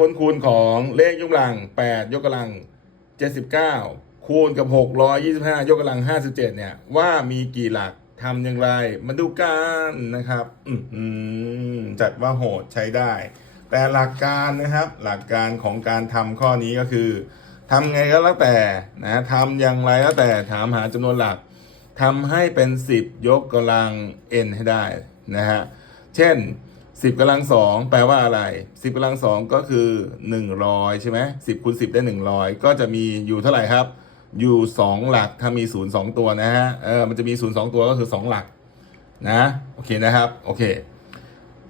ผลคูณของเลขยกกำลัง 8 ยกกำลัง 79 คูณกับ 625 ยกกำลัง 57 เนี่ย ว่ามีกี่หลักทำอย่างไร มาดูกันนะครับอืจัดว่าโหดใช้ได้ แต่หลักการนะครับ หลักการของการทำข้อนี้ก็คือทำไงก็แล้วแต่นะทำอย่างไรก็แต่ถามหาจำนวนหลักทำให้เป็น 10 ยกกำลัง n ให้ได้นะฮะ เช่น 10กำลังสองแปลว่าอะไร10กำลังสองก็คือ100ใช่ไหม10คูณ10ได้100ก็จะมีอยู่เท่าไหร่ครับ อยู่2หลักถ้ามี0 2ตัวนะฮะเออมันจะมี0 2ตัวก็คือ2หลักนะโอเคนะครับโอเค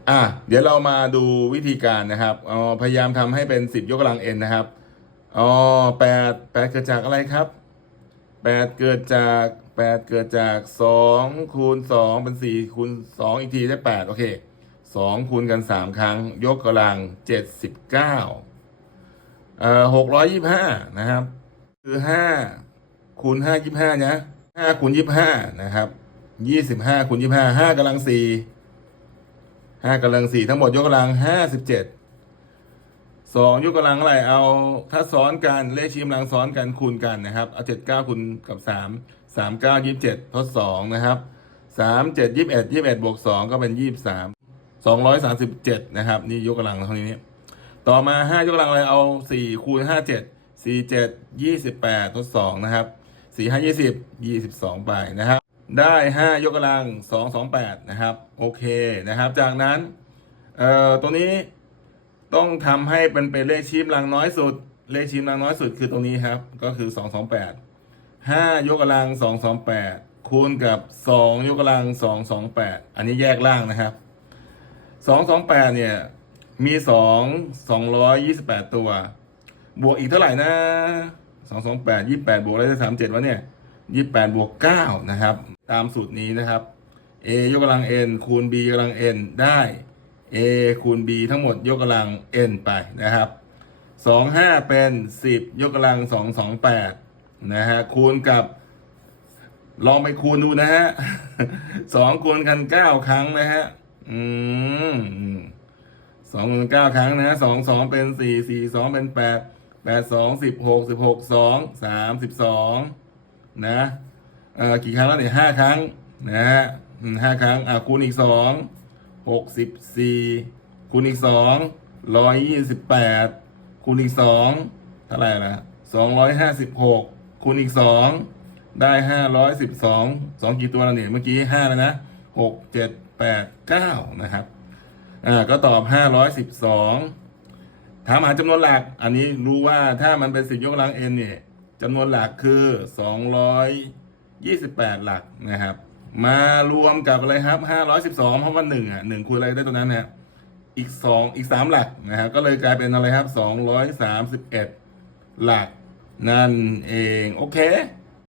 อะเดี๋ยวเรามาดูวิธีการนะครับอ๋อพยายามทำให้เป็น10ยกกำลัง n นนะครับอ๋อ8 8เกิดจากอะไรครับ8เกิดจาก8เกิดจาก2คูณ2เป็น4คูณ2อีกทีได้8โอเค 2คูณกัน3ครั้ง ยกกำลัง79เอ่อ625นะครับ คือ5คูณ5 25นะ5คูณ25นะครับ25คูณ25 5กำลัง4 5กำลัง4ทั้งหมดยกกำลัง57 2ยกกำลังอะไรเอาถ้าซ้อนกันเลขชี้กำลังซ้อนกันคูณกันนะครับเอา79คูณกับ3 39 27ทด2นะครับ3 7 21 21บวก2ก็เป็น23 237 นะครับ นี่ยกกำลังเท่านี้ ต่อมา 5 ยกกำลังอะไรเอา 4 คูณ 57 4 7 28ทด2นะครับ 4 5 20 22 ไปนะครับ ได้ 5 ยกกำลัง 2 28 นะครับ โอเคนะครับ จากนั้น เอ่อ ตัวนี้ต้องทำให้เป็นเป็นเลขชี้กำลังน้อยสุด เลขชี้กำลังน้อยสุดคือตรงนี้ครับ ก็คือ 228 5 ยกกำลัง 228 คูณกับ 2 ยกกำลัง 228 อันนี้แยกล่างนะครับ 228เนี่ย มี2 228ตัว บวกอีกเท่าไหร่นะ228 28บวกอะไรได้37วะเนี่ย28บวก9นะครับ ตามสูตรนี้นะครับ a ยกกำลัง n คูณ b ยกกำลัง n ได้ a คูณ b ทั้งหมดยกกำลัง n ไปนะครับ25เป็น10ยกกำลัง228นะฮะคูณกับ ลองไปคูณดูนะฮะ2คูณกัน9ครั้งนะฮะ อืมสองคูณเก้าครั้งนะสองสองเป็นสี่สี่สองเป็นแปดแปดสองสิบหกสิบหกสองสามสิบสองนะเอ่อกี่ครั้งแล้วเนี่ยห้าครั้งนะฮะห้าครั้งอะคูณอีกสองหกสิบสี่คูณอีกสองร้อยยี่สิบแปดคูณอีกสองเท่าไหร่ละสองร้อยห้าสิบหกคูณอีกสองได้ห้าร้อยสิบสองสองกี่ตัวแล้วเนี่ยเมื่อกี้ห้าแล้วนะหกเจ็ด แปดเก้านะครับอ่าก็ตอบ512ถามหาจำนวนหลัก อันนี้รู้ว่าถ้ามันเป็นสิบยกกำลัง n เนี่ยจำนวนหลักคือ228หลักนะครับ มารวมกับอะไรครับ512เพราะว่าหนึ่งอะหนึ่งคูณอะไรได้ตัวนั้นเนี่ยอีก2อีก3หลักนะครับก็เลยกลายเป็นอะไรครับ231หลักนั่นเอง โอเค